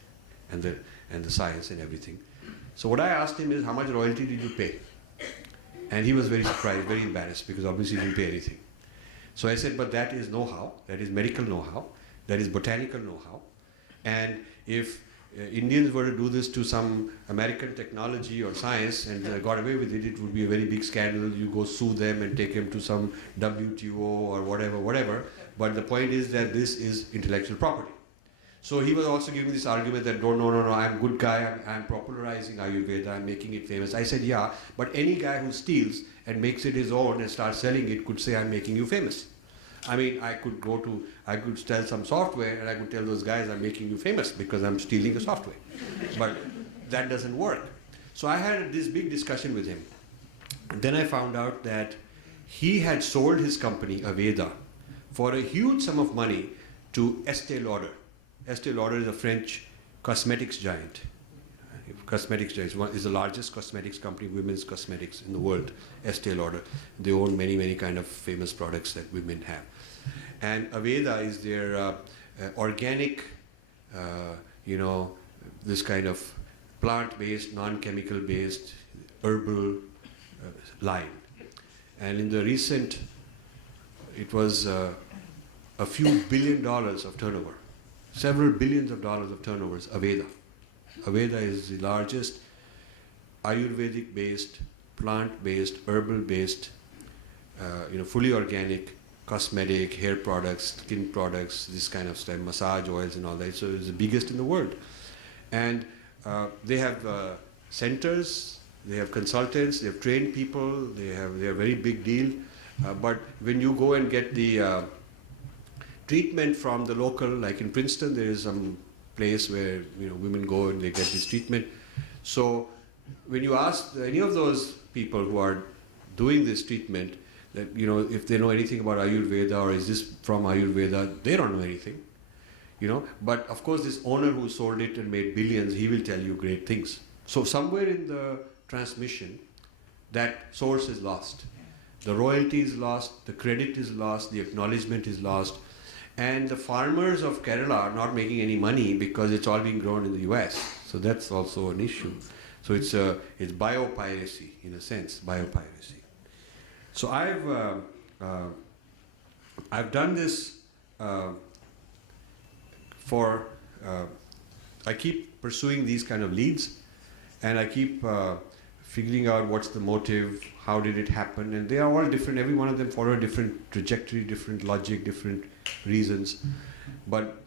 and the science and everything. So what I asked him is, how much royalty did you pay? And he was very surprised, very embarrassed, because obviously he didn't pay anything. So I said, but that is know-how, that is medical know-how, that is botanical know-how. And if Indians were to do this to some American technology or science and got away with it, it would be a very big scandal. You go sue them and take them to some WTO or whatever. But the point is that this is intellectual property. So he was also giving this argument that no, I'm a good guy, I'm popularizing Ayurveda, I'm making it famous. I said, yeah, but any guy who steals and makes it his own and starts selling it could say, I'm making you famous. I mean, I could sell some software and I could tell those guys I'm making you famous because I'm stealing the software. But that doesn't work. So I had this big discussion with him. And then I found out that he had sold his company, Aveda, for a huge sum of money to Estée Lauder. Estée Lauder is a French cosmetics giant. Cosmetics giant is the largest cosmetics company, women's cosmetics in the world, Estée Lauder. They own many kind of famous products that women have. And Aveda is their organic, this kind of plant-based, non-chemical based, herbal line. And in the recent, it was a few $1 billion of turnover. Several billions of dollars of turnovers, Aveda. Aveda is the largest Ayurvedic-based, plant-based, herbal-based, fully organic, cosmetic, hair products, skin products, this kind of stuff, massage oils and all that. So it's the biggest in the world. And they have centers, they have consultants, they have trained people, they're a very big deal. But when you go and get the treatment from the local, like in Princeton, there is some place where women go and they get this treatment. So when you ask any of those people who are doing this treatment that if they know anything about Ayurveda or is this from Ayurveda, they don't know anything. But of course this owner who sold it and made billions, he will tell you great things. So somewhere in the transmission, that source is lost. The royalty is lost, the credit is lost, the acknowledgement is lost. And the farmers of Kerala are not making any money because it's all being grown in the US. So that's also an issue. So it's biopiracy, in a sense, biopiracy. So I've done this I keep pursuing these kind of leads, and I keep figuring out what's the motive, how did it happen, and they are all different. Every one of them follow a different trajectory, different logic, different reasons. But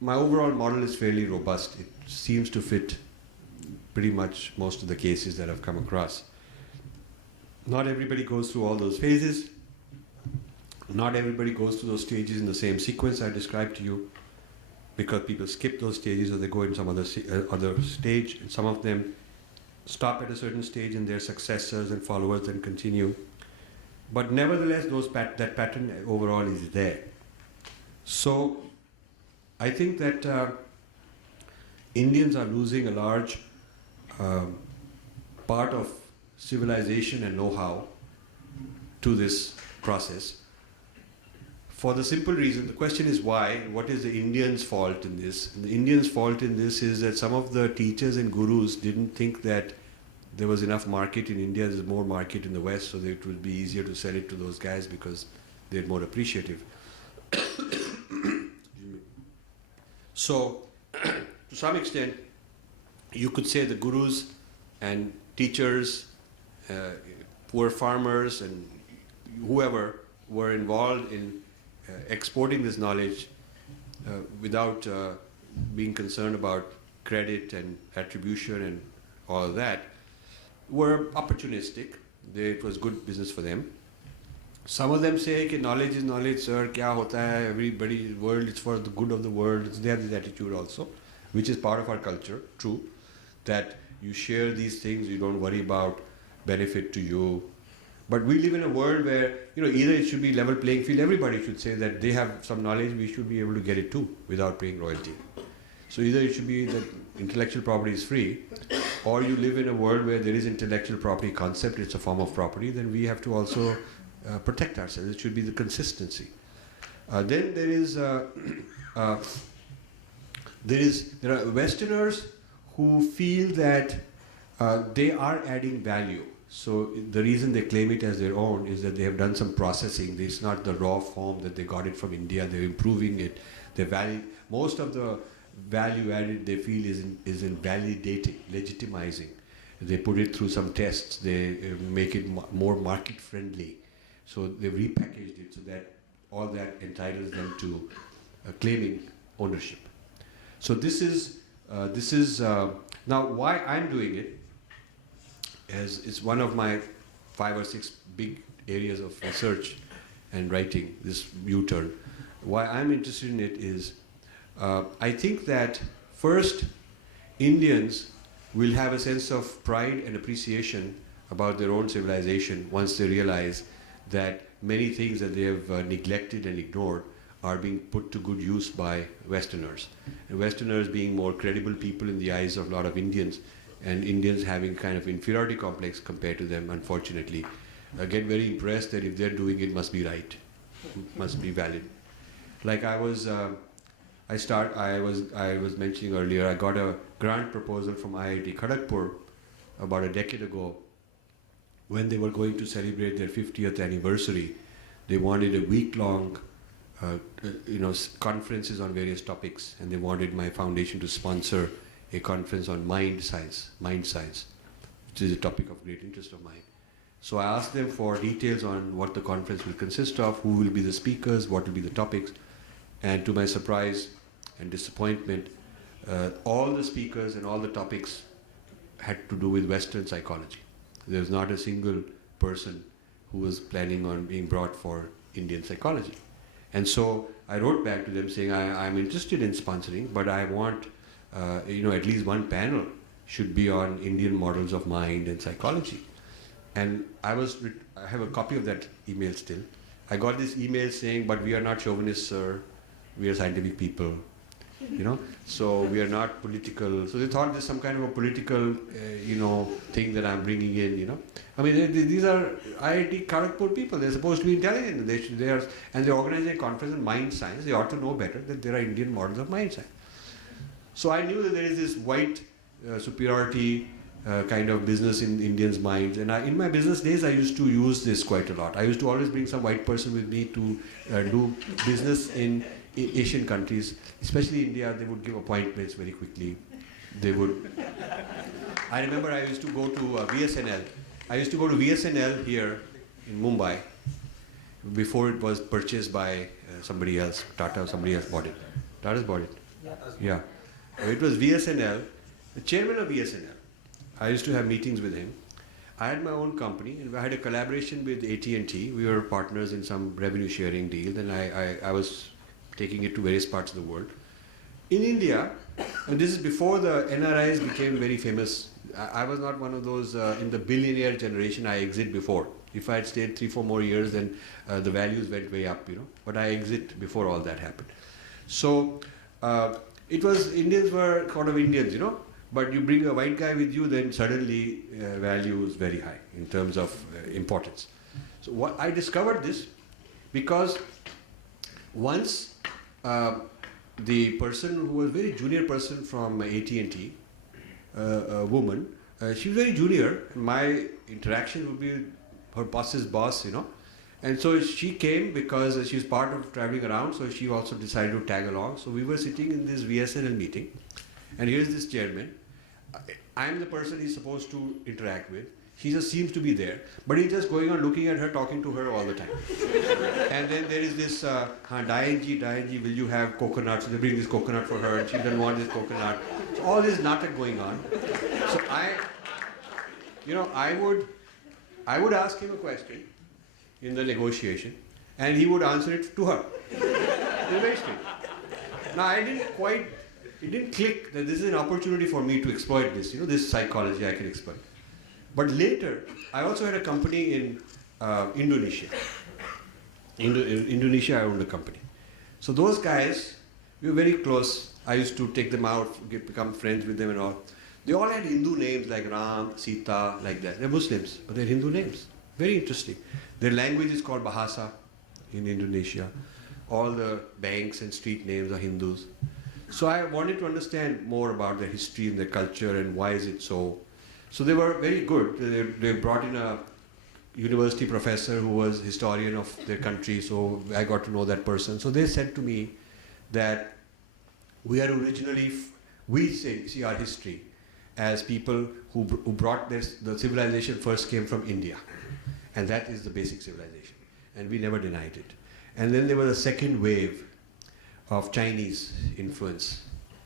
my overall model is fairly robust. It seems to fit pretty much most of the cases that I've come across. Not everybody goes through all those phases. Not everybody goes through those stages in the same sequence I described to you, because people skip those stages or they go in some other stage, and some of them stop at a certain stage and they're successors and followers and continue. But nevertheless, that pattern overall is there. So I think that Indians are losing a large part of civilization and know-how to this process. For the simple reason, the question is why, what is the Indians' fault in this? And the Indians' fault in this is that some of the teachers and gurus didn't think that there was enough market in India, there's more market in the West, so that it would be easier to sell it to those guys because they're more appreciative. So, to some extent, you could say the gurus and teachers, poor farmers and whoever were involved in exporting this knowledge without being concerned about credit and attribution and all of that, were opportunistic. It was good business for them. Some of them say that knowledge is knowledge, sir, kya hota hai, everybody, world, it's for the good of the world. They have this attitude also, which is part of our culture, true, that you share these things, you don't worry about benefit to you. But we live in a world where, either it should be level playing field, everybody should say that they have some knowledge, we should be able to get it too, without paying royalty. So either it should be that intellectual property is free, or you live in a world where there is intellectual property concept, it's a form of property, then we have to also protect ourselves. It should be the consistency. Then there are Westerners who feel that they are adding value. So the reason they claim it as their own is that they have done some processing. It's not the raw form that they got it from India. They're improving it. Most of the value added they feel is in validating, legitimizing. They put it through some tests. They make it more market friendly. So they've repackaged it so that all that entitles them to claiming ownership. So this is now why I'm doing it. As it's one of my 5 or 6 big areas of research and writing, this U-turn. Why I'm interested in it is, I think that first, Indians will have a sense of pride and appreciation about their own civilization once they realize that many things that they have neglected and ignored are being put to good use by Westerners. And Westerners being more credible people in the eyes of a lot of Indians, and Indians having kind of inferiority complex compared to them, unfortunately, get very impressed that if they're doing it, must be right, must be valid. Like I was mentioning earlier, I got a grant proposal from IIT Kharagpur about a decade ago when they were going to celebrate their 50th anniversary. They wanted a week-long conferences on various topics, and they wanted my foundation to sponsor a conference on mind science, which is a topic of great interest of mine. So I asked them for details on what the conference will consist of, who will be the speakers, what will be the topics, and to my surprise and disappointment, all the speakers and all the topics had to do with Western psychology. There was not a single person who was planning on being brought for Indian psychology. And so I wrote back to them saying, I'm interested in sponsoring, but I want at least one panel should be on Indian models of mind and psychology. And I have a copy of that email still. I got this email saying, but we are not chauvinists, sir. We are scientific people, so we are not political. So they thought there's some kind of a political, thing that I'm bringing in, I mean, these are IIT Kharagpur people. They're supposed to be intelligent. And they're organizing a conference on mind science. They ought to know better that there are Indian models of mind science. So I knew that there is this white superiority kind of business in Indians' minds. And in my business days, I used to use this quite a lot. I used to always bring some white person with me to do business in Asian countries, especially India. They would give appointments very quickly. I remember I used to go to VSNL. I used to go to VSNL here in Mumbai before it was purchased by somebody else. Tata, somebody else bought it. Tata's bought it. Yeah. It was VSNL, the chairman of VSNL. I used to have meetings with him. I had my own company, and I had a collaboration with AT&T. We were partners in some revenue sharing deals, and I was taking it to various parts of the world. In India, and this is before the NRIs became very famous. I was not one of those in the billionaire generation. I exit before. If I had stayed 3-4 more years, then the values went way up, But I exit before all that happened. So Indians were kind of Indians, But you bring a white guy with you, then suddenly value is very high in terms of importance. So I discovered this because once the person who was a very junior person from AT&T, a woman, she was very junior. My interaction would be her boss's boss, And so she came because she was part of traveling around, so she also decided to tag along. So we were sitting in this VSNL meeting, and here's this chairman. I'm the person he's supposed to interact with. He just seems to be there, but he's just going on looking at her, talking to her all the time. And then there is this, Dayanji, will you have coconut? So they bring this coconut for her, and she doesn't want this coconut. So all this natak going on. So I would ask him a question in the negotiation, and he would answer it to her. It's very strange. Now it didn't click that this is an opportunity for me to exploit this, this psychology I can exploit. But later, I also had a company in Indonesia. In Indonesia, I owned a company. So those guys, we were very close. I used to take them out, become friends with them and all. They all had Hindu names like Ram, Sita, like that. They're Muslims, but they're Hindu names. Very interesting. Their language is called Bahasa in Indonesia. All the banks and street names are Hindus. So I wanted to understand more about their history and their culture and why is it so. So they were very good. They brought in a university professor who was historian of their country, so I got to know that person. So they said to me that we are originally, we see our history as people who brought this, the civilization first came from India. And that is the basic civilization. And we never denied it. And then there was a second wave of Chinese influence.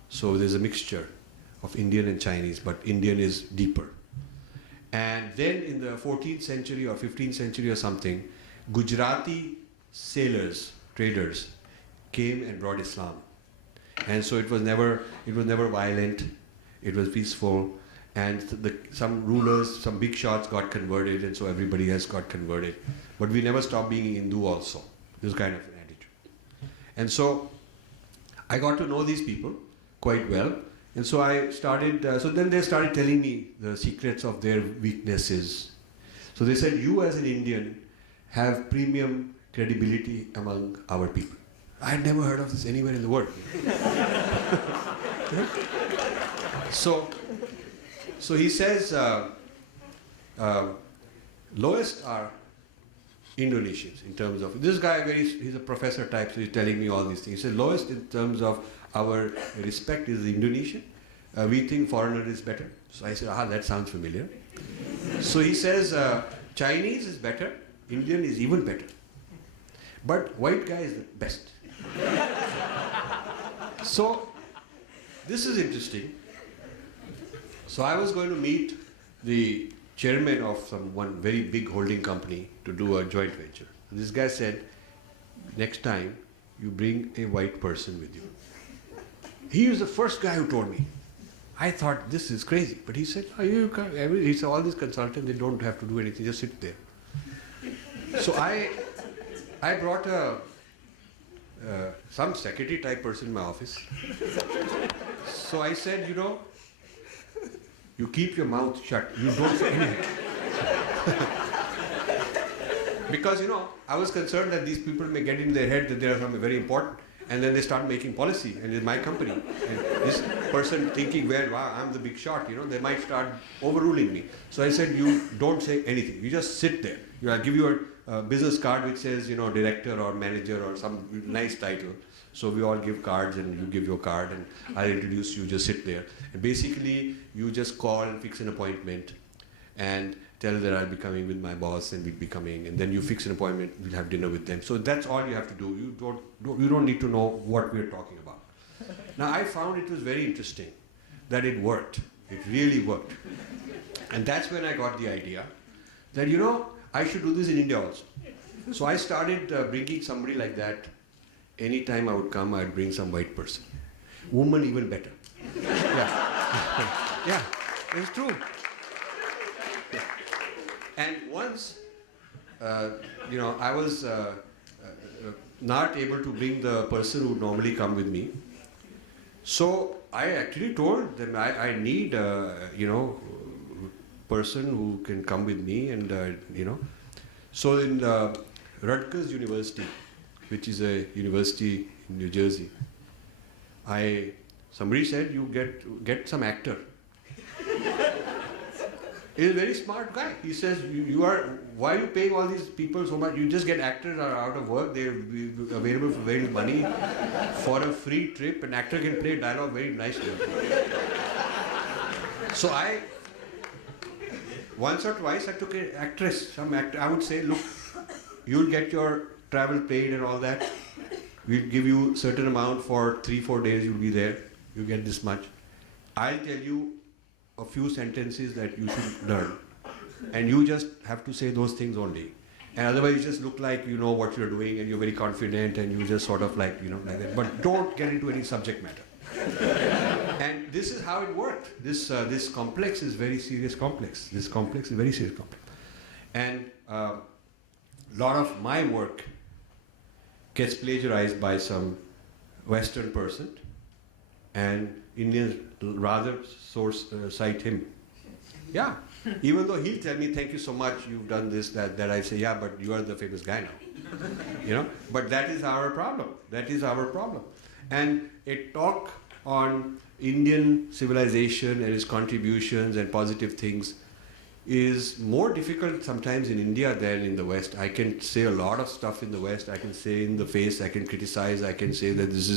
So there's a mixture of Indian and Chinese, but Indian is deeper. And then in the 14th century or 15th century or something, Gujarati sailors, traders, came and brought Islam. And so it was never violent, it was peaceful, and some rulers, some big shots got converted, and so everybody else got converted. But we never stopped being Hindu also. This kind of an attitude. And so I got to know these people quite well. And so I started, so then they started telling me the secrets of their weaknesses. So they said, you as an Indian have premium credibility among our people. I had never heard of this anywhere in the world. So he says, lowest are Indonesians in terms of, this guy, he's a professor type, so he's telling me all these things. He said, lowest in terms of our respect is the Indonesian. We think foreigner is better. So I said, that sounds familiar. So he says, Chinese is better, Indian is even better. But white guy is the best. So this is interesting. So I was going to meet the chairman of one very big holding company to do a joint venture. This guy said, next time you bring a white person with you. He was the first guy who told me. I thought this is crazy, but he said, he said all these consultants, they don't have to do anything, just sit there. So I brought some secretary type person in my office. So I said, you keep your mouth shut, you don't say anything. Because, I was concerned that these people may get in their head that they are something very important, and then they start making policy, and it's my company. And this person thinking, wow, I'm the big shot, they might start overruling me. So I said, you don't say anything, you just sit there. I'll give you a business card which says, director or manager or some nice title. So we all give cards and you give your card and I'll introduce you, just sit there. And basically, you just call and fix an appointment and tell that I'll be coming with my boss and we'll be coming, and then you fix an appointment, we'll have dinner with them. So that's all you have to do. You don't need to know what we're talking about. Now I found it was very interesting that it worked. It really worked. And that's when I got the idea that, I should do this in India also. So I started bringing somebody like that. Anytime I would come, I'd bring some white person. Woman even better. Yeah. Yeah, it's true. And once, I was not able to bring the person who would normally come with me. So I actually told them I need, person who can come with me and, So in Rutgers University, which is a university in New Jersey, somebody said, you get some actor. He's a very smart guy. He says, why are you paying all these people so much? You just get actors are out of work, they'll be available for very little money for a free trip. An actor can play dialogue very nicely. So once or twice I took an actress, some actor. I would say, look, you'll get your travel paid and all that. We'll give you a certain amount for 3-4 days, you'll be there. You get this much. I'll tell you a few sentences that you should learn. And you just have to say those things only. And otherwise you just look like you know what you're doing and you're very confident and you just sort of like that. But don't get into any subject matter. And this is how it worked. This complex is very serious complex. This complex is very serious complex. And a lot of my work gets plagiarized by some Western person, and Indians rather cite him. Yeah, even though he'll tell me, thank you so much, you've done this, that, I say, yeah, but you are the famous guy now. But that is our problem. That is our problem. And a talk on Indian civilization and its contributions and positive things is more difficult sometimes in India than in the West. I can say a lot of stuff in the West. I can say in the face, I can criticize, I can say that this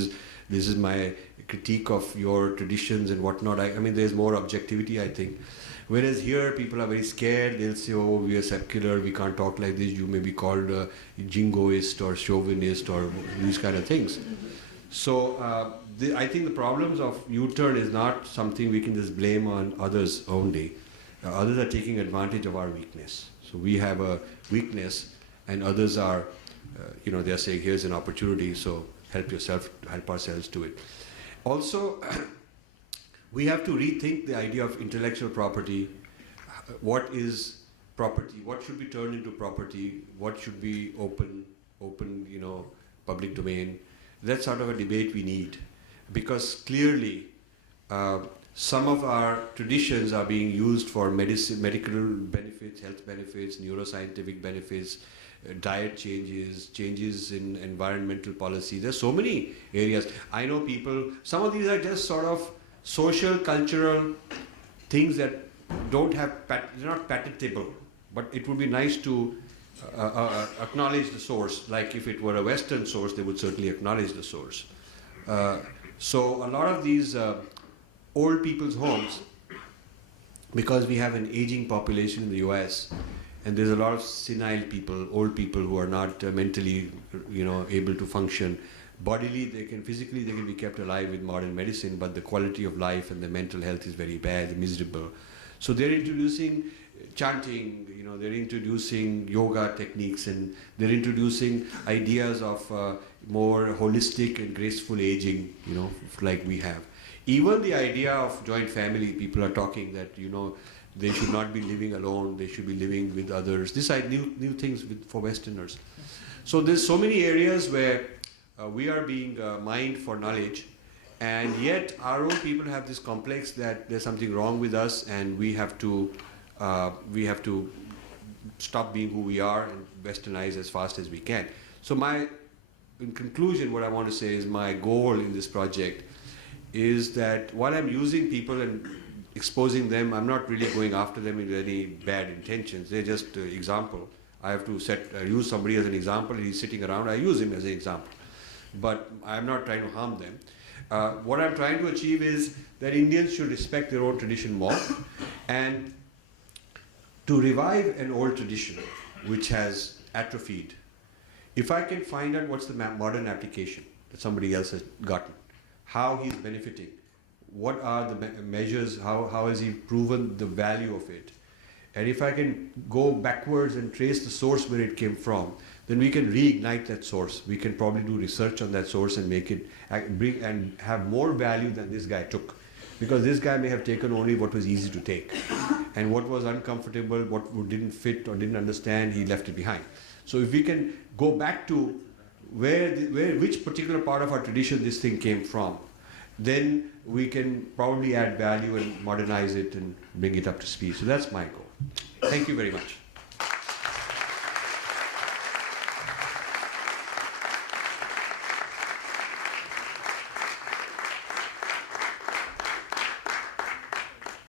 is my critique of your traditions and whatnot. I mean, there's more objectivity, I think. Whereas here, people are very scared. They'll say, oh, we are secular, we can't talk like this. You may be called a jingoist or chauvinist or these kind of things. So I think the problems of U-turn is not something we can just blame on others only. Others are taking advantage of our weakness. So we have a weakness, and others are, they are saying, here's an opportunity, so help yourself, help ourselves to it. Also, we have to rethink the idea of intellectual property. What is property? What should be turned into property? What should be open, public domain? That's sort of a debate we need, because clearly some of our traditions are being used for medical benefits, health benefits, neuroscientific benefits, diet changes in environmental policy. There's so many areas. I know people, some of these are just sort of social, cultural things that don't have, they're not patentable, but it would be nice to acknowledge the source. Like if it were a Western source, they would certainly acknowledge the source. So a lot of these old people's homes, because we have an aging population in the US, and there's a lot of senile people, old people who are not mentally, able to function. Bodily, physically they can be kept alive with modern medicine, but the quality of life and the mental health is very bad, miserable. So they're introducing chanting, they're introducing yoga techniques, and they're introducing ideas of more holistic and graceful aging, like we have. Even the idea of joint family, people are talking that, they should not be living alone, they should be living with others. These are new things for Westerners. So there's so many areas where we are being mined for knowledge, and yet our own people have this complex that there's something wrong with us, and we have to stop being who we are and Westernize as fast as we can. So in conclusion, what I want to say is my goal in this project is that while I'm using people and exposing them, I'm not really going after them with any bad intentions. They're just an example. I have to use somebody as an example, and he's sitting around, I use him as an example. But I'm not trying to harm them. What I'm trying to achieve is that Indians should respect their own tradition more, and to revive an old tradition which has atrophied. If I can find out what's the modern application that somebody else has gotten, how he's benefiting, what are the measures, how has he proven the value of it, and if I can go backwards and trace the source where it came from, then we can reignite that source. We can probably do research on that source and make it bring and have more value than this guy took. Because this guy may have taken only what was easy to take. And what was uncomfortable, what didn't fit or didn't understand, he left it behind. So if we can go back to which particular part of our tradition this thing came from, then we can probably add value and modernize it and bring it up to speed. So that's my goal. Thank you very much.